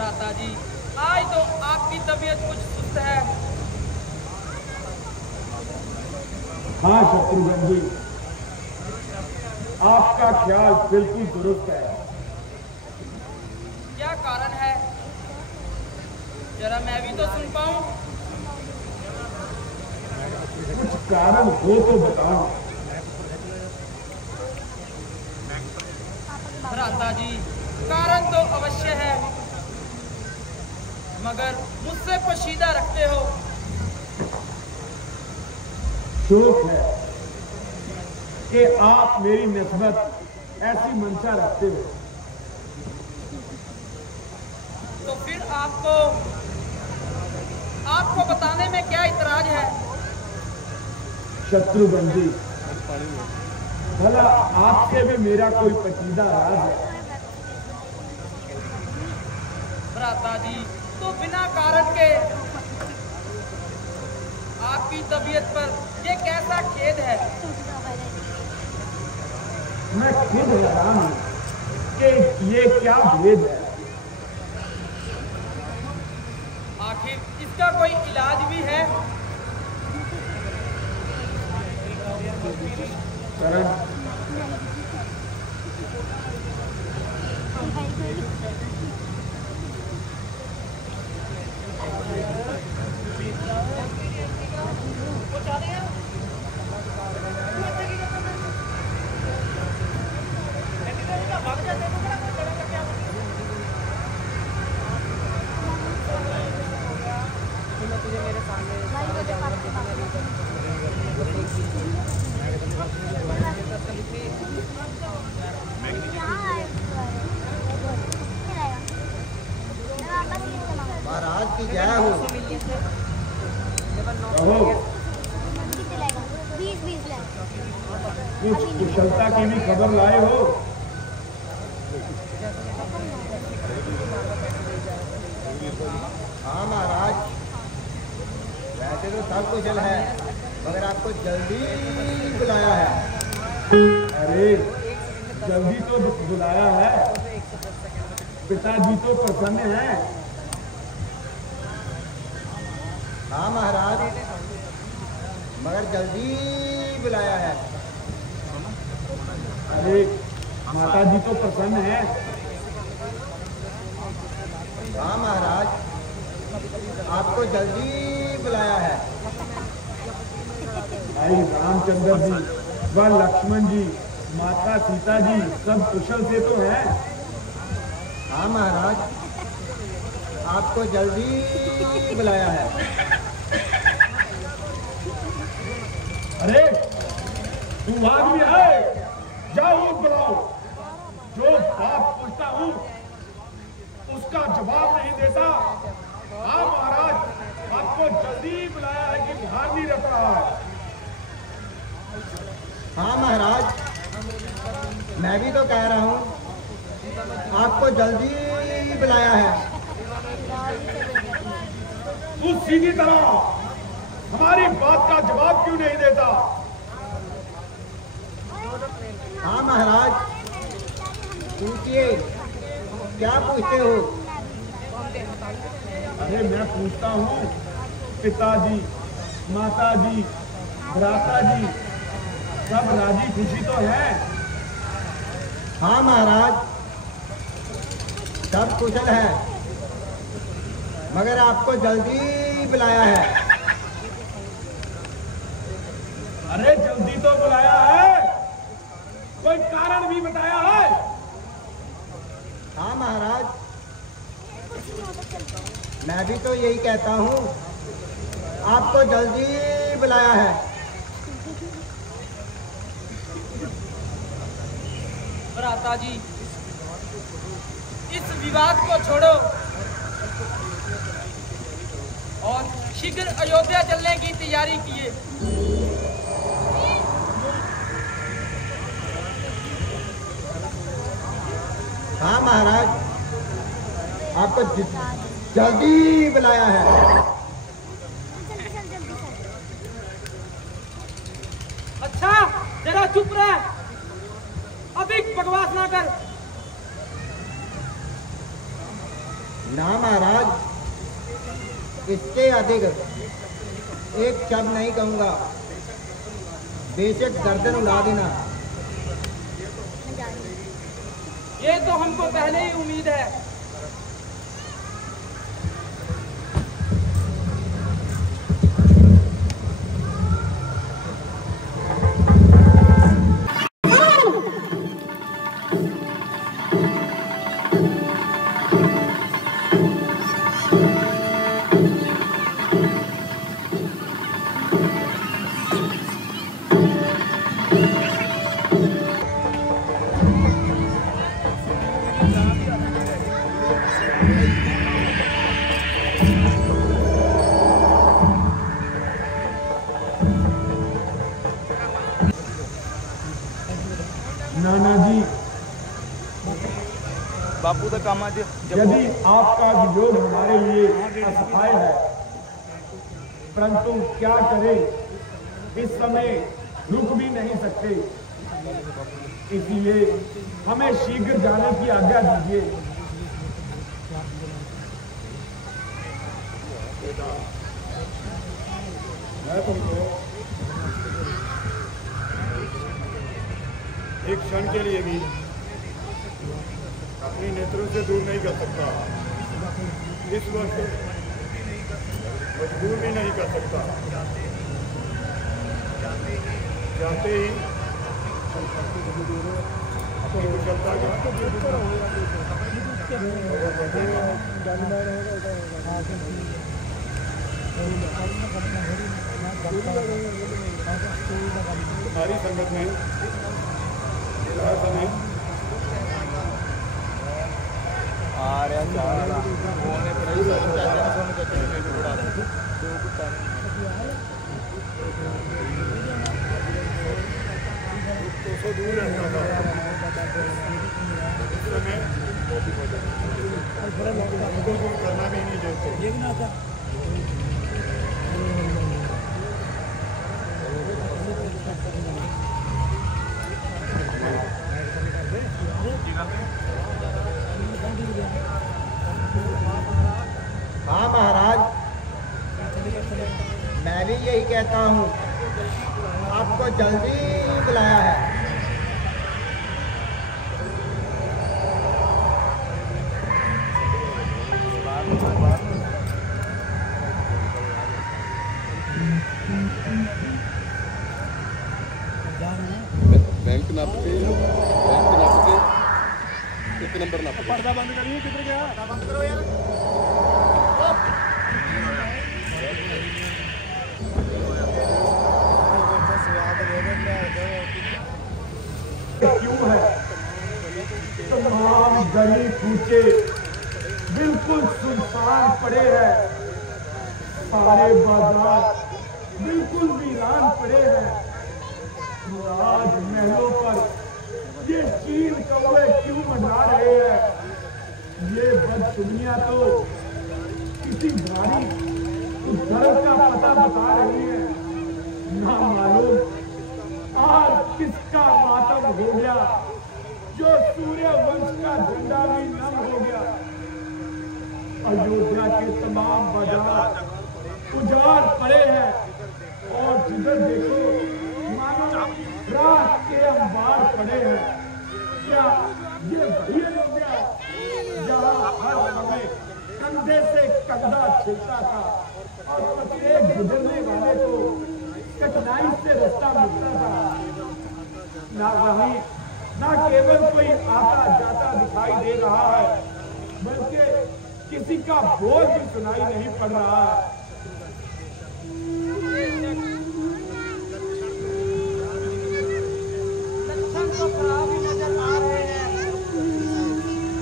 भ्राता जी, आज तो आपकी तबीयत कुछ सुस्त है। हाँ शत्रुघ्न जी, आपका ख्याल बिल्कुल दुरुस्त है। क्या कारण है, जरा मैं भी तो सुन पाऊं। कुछ कारण हो तो बताओ। भ्राता जी, कारण तो अवश्य है, मगर मुझसे पोशीदा रखते हो। शोक है कि आप मेरी निस्बत ऐसी मंशा रखते हो। तो फिर आपको बताने में क्या इतराज है। शत्रुघ्न जी, भला आपसे भी मेरा कोई पेचीदा राज है? भ्राता जी, तो बिना कारण के आपकी तबीयत पर ये कैसा खेद है। मैं खुद हैरान हूं कि ये क्या भेद है। आखिर इसका कोई इलाज भी है। करण, महाराज की जय हो। कुछ कुशलता की भी खबर लाए हो? हाँ महाराज, वैसे तो सब कुशल है, मगर आपको जल्दी बुलाया है। अरे जल्दी तो बुलाया है, पिताजी तो प्रसन्न हैं। हाँ महाराज, मगर जल्दी बुलाया है। अरे माता जी तो प्रसन्न हैं। हाँ महाराज, आपको जल्दी बुलाया है। भाई रामचंद्र जी व लक्ष्मण जी, माता सीता जी सब कुशल से तो हैं। हाँ महाराज, आपको जल्दी बुलाया है। अरे तू आदमी है, जाओ बुलाओ। जो बात पूछता हूँ उसका जवाब नहीं देता। हाँ महाराज, आपको जल्दी बुलाया है कि ध्यान नहीं रख रहा है। हाँ महाराज, मैं भी तो कह रहा हूँ, आपको जल्दी बुलाया है। तू सीधी तरह हमारी बात का जवाब क्यों नहीं देता? हाँ महाराज, पूछिए, क्या पूछते हो? अरे मैं पूछता हूँ, पिताजी, माताजी, भ्राता जी सब राजी खुशी तो है? हाँ महाराज, सब कुशल है, मगर आपको जल्दी बुलाया है। अरे जल्दी तो बुलाया है, कोई कारण भी बताया है? हाँ महाराज, मैं भी तो यही कहता हूँ, आपको जल्दी बुलाया है। भ्राता जी, इस विवाद को छोड़ो और शीघ्र अयोध्या चलने की तैयारी किए। हाँ महाराज, आपको जल्दी बुलाया है। अच्छा, जरा चुप रह, अधिक बकवास ना कर। ना महाराज, इससे अधिक एक शब्द नहीं कहूँगा। बेशक गर्दन उड़ा देना। ये तो हमको पहले ही उम्मीद है। नाना जी, बापू का काम आज यदि आपका वियोग हमारे लिए असहाय है, परंतु क्या करें, इस समय रुक भी नहीं सकते, इसलिए हमें शीघ्र जाने की आज्ञा दीजिए। मैं तुमको एक क्षण के लिए भी अपने नेत्रों से दूर नहीं कर सकता, इस वक्त मजबूर भी नहीं कर सकता। चाहते ही अपनी कुशलता तुम्हारी संगत में समय तो दूर रहता था, करना भी नहीं देते। हाँ महाराज, मैं भी यही कहता हूँ, आपको जल्दी बुलाया है। बैंक नाप के एक नंबर नाप पर्दा बंद करिए। किधर गया? बंद करो यार। क्यों है तमाम गली कूचे बिल्कुल सुनसान पड़े हैं, सारे बाजार बिल्कुल वीरान पड़े हैं। राज महलों पर ये चील कौवे क्यों मंडरा रहे हैं? ये बददुनिया तो किसी भारी धर्म का पता बता रही है। ना मालूम आज किसका मातम हो गया, जो सूर्य वंश का झंडा भी नम हो गया। अयोध्या के तमाम बाजार उजाड़ पड़े हैं और जिधर देखो मानो रात के अंबार पड़े हैं। क्या ये वही अयोध्या जहाँ हर समय कंधे से कंधा छिलता था और प्रत्येक गुजरने वाले को कठिनाई से रास्ता मिलता था? ना वही ना केवल कोई आता जाता दिखाई दे रहा है, बल्कि किसी का बोल भी सुनाई नहीं पड़ रहा है।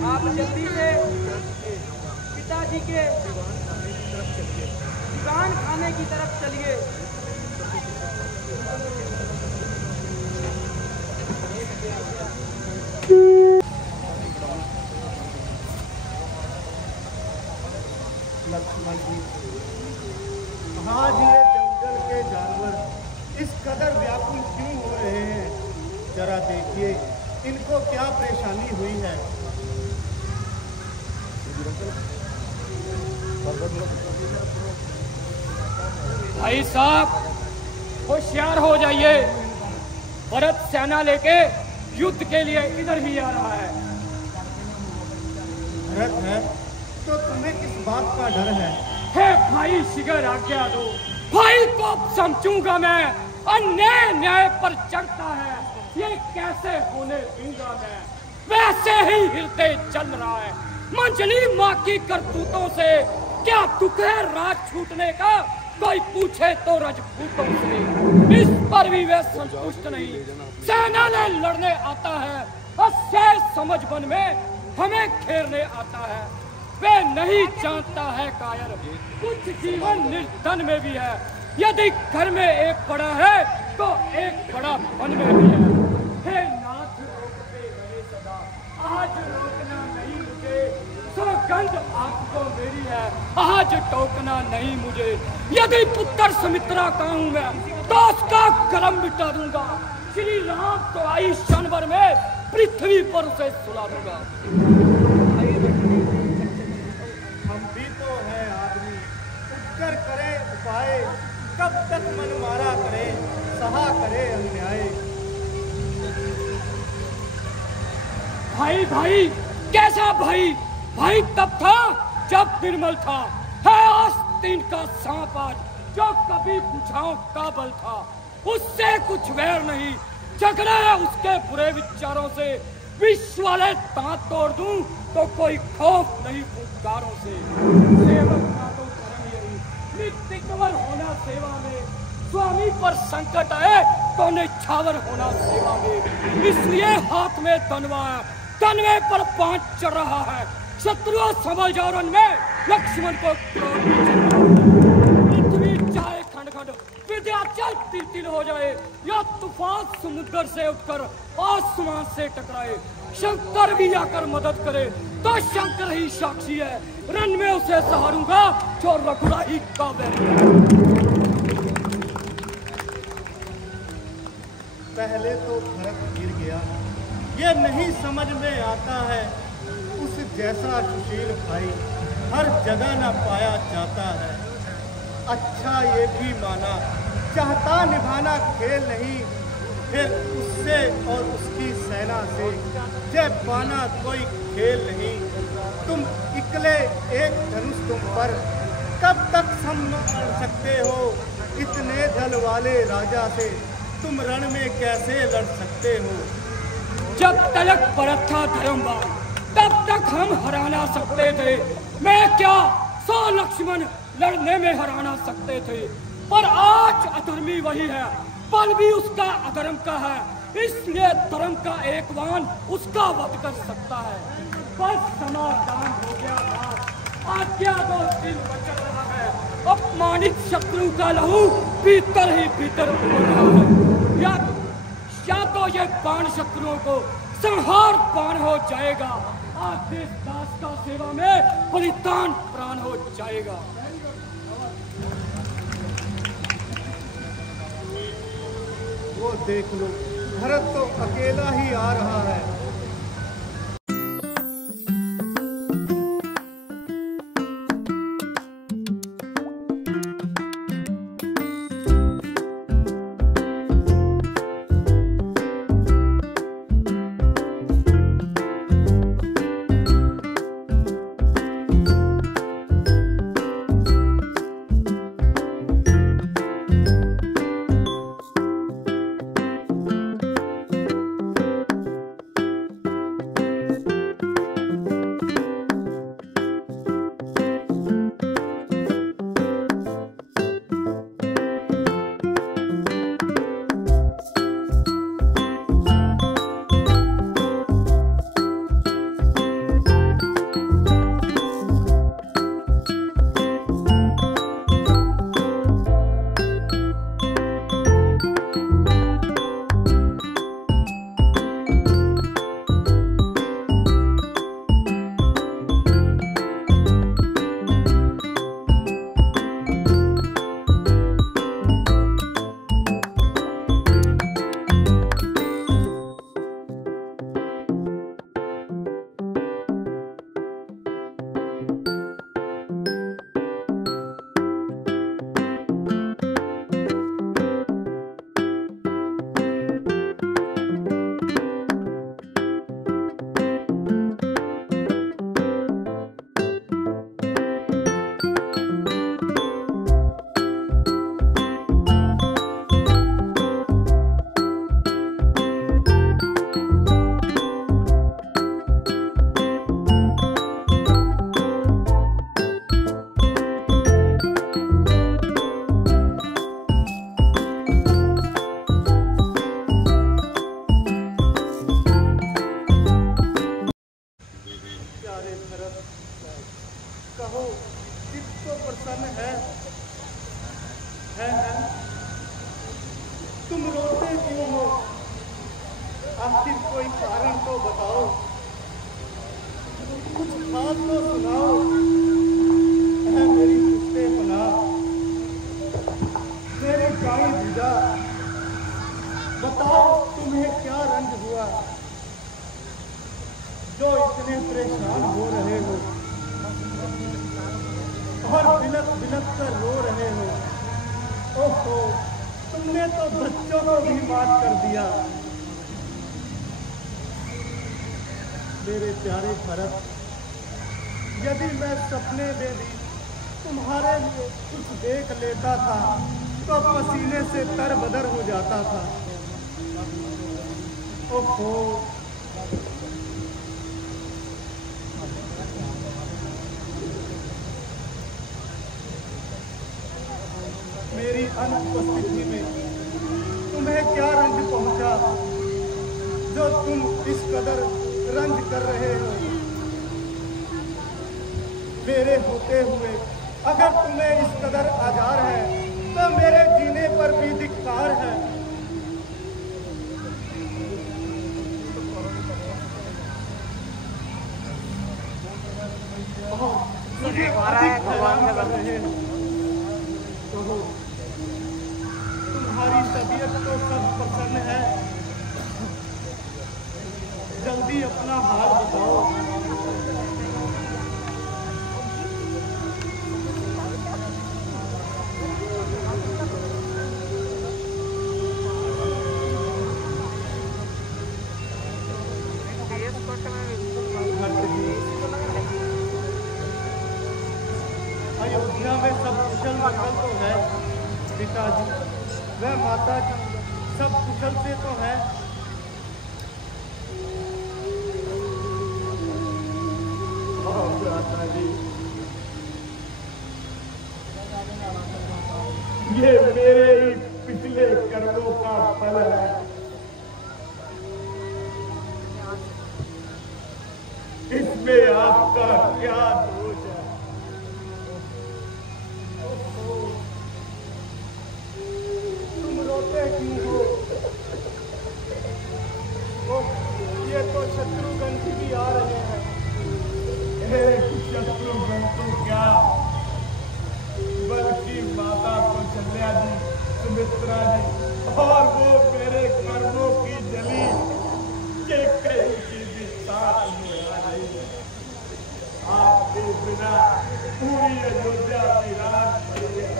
आप जल्दी से पिताजी के दीवान खाने की तरफ चलिए। लक्ष्मण जी, आज ये जंगल के जानवर इस कदर व्याकुल क्यों हो रहे हैं? जरा देखिए इनको क्या परेशानी हुई है। भाई साहब होशियार हो जाइए, भरत सेना लेके युद्ध के लिए इधर ही आ रहा है। भरत है तो तुम्हें किस बात का डर है? हे भाई शिगर आज्ञा दो, भाई को समझूंगा मैं, अन्याय न्याय पर चढ़ता है, ये कैसे होने दूंगा मैं। वैसे ही हृदय चल रहा है, मंजली माँ की करतूतों से क्या दुख है राज छूटने का, कोई पूछे तो रजपूतों से। इस पर भी वे संतुष्ट नहीं, सेना ने लड़ने आता है, अशेष समझ बन में हमें घेरने आता है। वे नहीं जानता है कायर, कुछ जीवन निर्धन में भी है, यदि घर में एक बड़ा है तो एक बड़ा मन में भी है। हे नाथ रोकते रहे सदा, आज रोकना नहीं मुझे, सौगंध आपको मेरी है, आज टोकना नहीं मुझे। यदि पुत्र सुमित्रा का हूं मैं तो उसका गरम मिटा दूंगा, श्री राम तो आई क्षण भर में पृथ्वी पर उसे सुला दूंगा। हम भी तो है आदमी, उठकर करे उपाय, कब तक मन मारा करे, सहा करे अन्याय। भाई भाई कैसा भाई, भाई तब था जब निर्मल था, है आस्तीन का सांप आज, जो कभी बुझाओ का बल था। उससे कुछ वैर नहीं, झगड़ा है उसके बुरे विचारों से, विश्व वाले दांत तोड़ दूं तो कोई खौफ नहीं फुटकारों से। सेवक का तो कर्म यही, नित्य कंवर होना सेवा में, स्वामी पर संकट आए तो निछावर होना सेवा में। इसलिए हाथ में तनवा है, तनवे पर पांच चढ़ रहा है, शत्रुओं समझ जाओ रन में लक्ष्मण को पृथ्वी चाहे खंड खंड, विंध्याचल तिल तिल हो जाए, या तूफान समुद्र से उठकर आसमान से टकराए, शंकर भी आकर मदद करे तो शंकर ही साक्षी है, रन में उसे सहारूंगा जो रघुराई का बैरी है। पहले तो भरत गिर गया, ये नहीं समझ में आता है, उस जैसा सुशील भाई हर जगह न पाया जाता है। अच्छा ये भी माना, चाहता निभाना खेल नहीं, फिर उससे और उसकी सेना से जय पाना कोई खेल नहीं। तुम इकले एक धनुष तुम पर कब तक संभाल सकते हो, इतने दल वाले राजा से तुम रण में कैसे लड़ सकते हो। जब तलक परत था धर्मवान तब तक हम हरा ना सकते थे, मैं क्या 100 लक्ष्मण लड़ने में हरा ना सकते थे, पर आज अधर्मी वही है, बल भी उसका अधर्म का है, इसलिए धर्म का एक वान उसका वध कर सकता है। बस समाधान हो गया बात, आज्ञा दो दिल बचल रहा है, अपमानित शत्रु का लहू भीतर ही भीतर उबल रहा है। या तो ये बाण शत्रुओं को संहार बाण हो जाएगा, आदेश दास का सेवा में बलिदान प्राण हो जाएगा। वो देख लो, भरत तो अकेला ही आ रहा है। तो सुनाओ है मेरी कुत्ते पना, मेरी गाई दीदा, बताओ तुम्हें क्या रंज हुआ जो इतने परेशान हो रहे हो और बिलक बिलक कर रो रहे हो। ओहो, तुमने तो बच्चों को भी माफ कर दिया। मेरे प्यारे भरत, यदि मैं सपने में भी तुम्हारे लिए कुछ देख लेता था तो पसीने से तरबदर हो जाता था। ओहो, मेरी अनुपस्थिति में तुम्हें क्या रंज पहुंचा जो तुम इस कदर रंज कर रहे हो। मेरे होते हुए अगर तुम्हें इस कदर आजार है तो मेरे जीने पर भी धिक्कार है। भगवान कर रहे हो तो तुम्हारी तबीयत तो सब पसंद है, जल्दी अपना हाल बताओ। अयोध्या में सब कुशल मंगल तो है पिताजी, वह माता जी सब कुशल से तो है। भ्राता जी, ये मेरे ही पिछले कर्मों का फल है। इसमें आपका क्या दोष है? तुम रोते क्यों हो? ये तो शत्रुघ्न जी भी आ रहे हैं। शत्रुघ्न तो क्या, बल्कि माता कौशल्या जी, सुमित्रा जी और वो मेरे कर्मों की जली के कहीं की भी साथ में आ रही है। आपके बिना पूरी अयोध्या वीरान पड़ी है।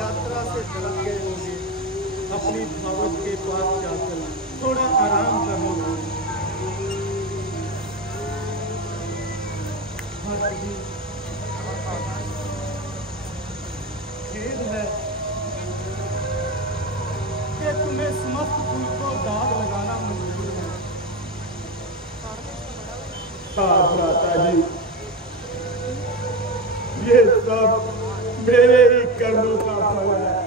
यात्रा से थक गए होंगे, अपनी भावत के पास जाकर थोड़ा आराम कर लो। खेद है कि तुम्हें समस्त कुल को दाग लगाना मंजूर है। भ्राता जी, ये सब मेरे ही कर्मों का फल है।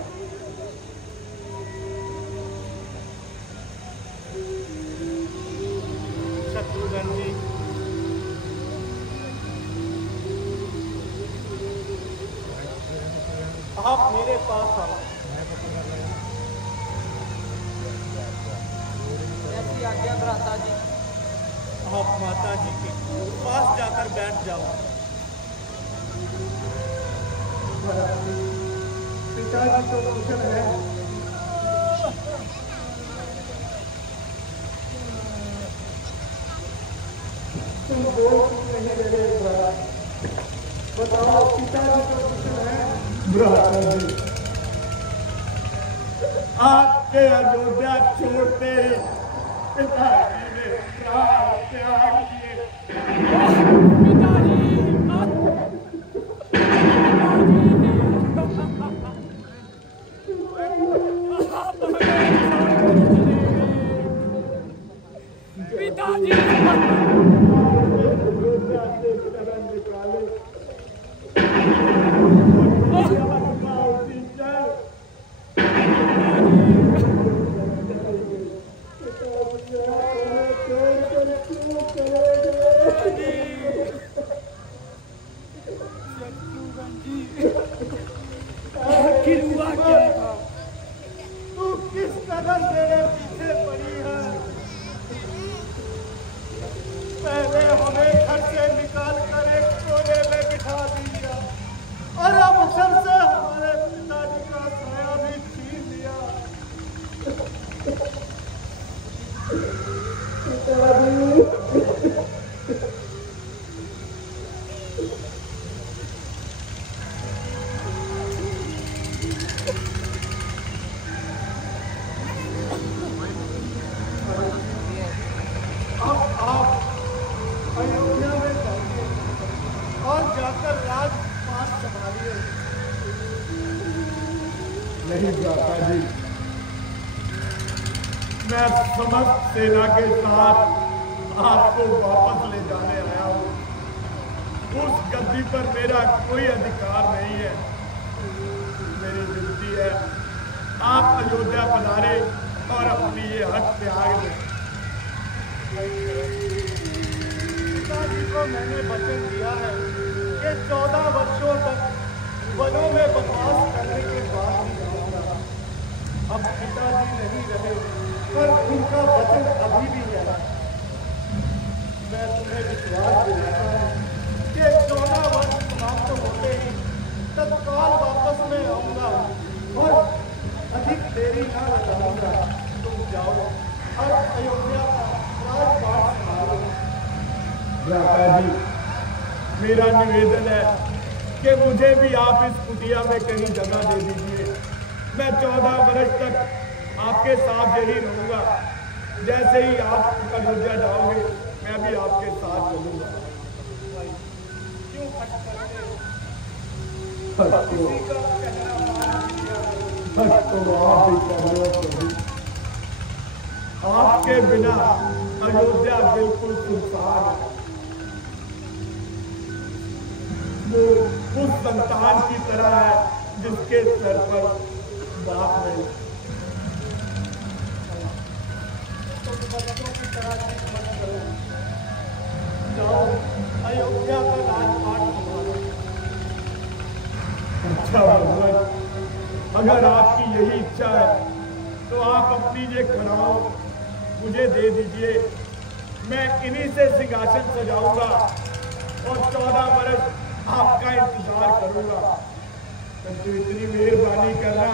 शत्रुघ्न जी, आप मेरे पास आओ। ऐसी आज्ञा भ्राता जी। आप माता जी के पास जाकर बैठ जाओ। पिताजी तो कुशल है। तुम बोल नहीं रहे, बताओ पिताजी तो कुशल है। भ्राता जी, आपके अयोध्या छोड़ते ही पिताजी ने प्राण त्याग किए। आखिर हुआ क्या था? तू किस तरह मेरे पीछे पड़ी है? पहले हमें घर से निकाल कर एक कोने में बिठा दिया और अब अवसर से हमारे पिताजी का साया भी छीन लिया। अब आप अयोध्या में जाइए और जाकर राजपाट संभालिए। नहीं भ्राता जी, मैं समस्त सेना के साथ आपको वापस ले जाने आया हूँ। उस गद्दी पर मेरा कोई अधिकार नहीं है। मेरी विनती है, आप अयोध्या पधारे और अपनी ये हट त्याग दें। पिताजी को मैंने वचन दिया है कि 14 वर्षों तक वनों में वनवास करने के बाद ही जाऊंगा। अब पिताजी नहीं रहे पर उनका वचन अभी भी है। मैं तुम्हें विश्वास दिलाता हूँ कि 14 वर्ष समाप्त होते ही तत्काल वापस में आऊंगा और अधिक देरी न लगाऊंगा। तुम जाओ और अयोध्या का राजपाट संभालो। भ्राता जी, मेरा निवेदन है कि मुझे भी आप इस कुटिया में कहीं जगह दे दीजिए। मैं 14 वर्ष तक आपके साथ यही रहूंगा। जैसे ही आप अयोध्या जाओगे, मैं भी आपके साथ चलूंगा। क्यों हट करते हो? हट किसी का कहना मान लिया। तो आप भी करना चाहिए। आपके बिना अयोध्या बिल्कुल सुनसान है। वो उस संतान की तरह है जिसके सर पर बाप नहीं। तुम बच्चों की तरह जिद मत करो। जाओ अयोध्या का राजपाट संभालो। अच्छा भगवान, अगर आपकी यही इच्छा है तो आप अपनी ये खड़ाओं मुझे दे दीजिए। मैं इन्हीं से सिंहासन सजाऊंगा और 14 वर्ष आपका इंतजार करूंगा। परंतु इतनी मेहरबानी करना,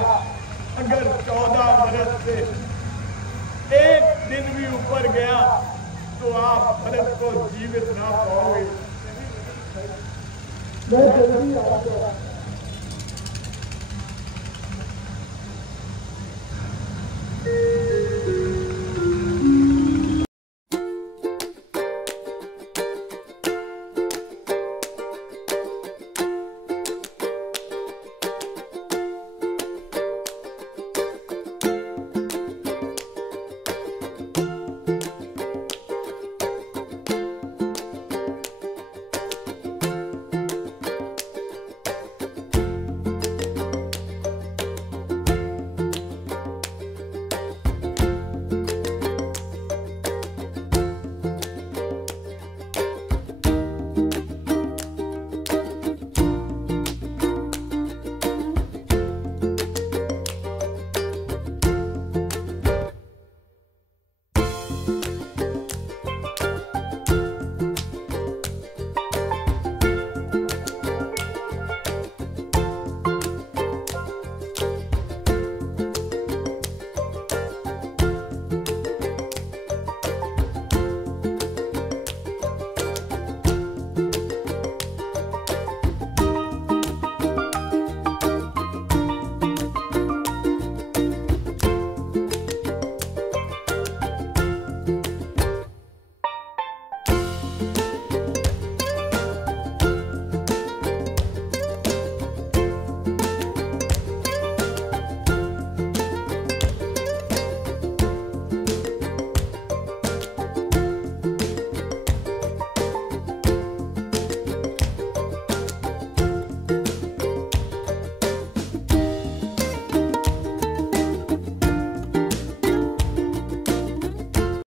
अगर 14 वर्ष से एक दिन भी ऊपर गया तो आप भरत को जीवित ना पाओगे। मैं जल्दी आऊंगा।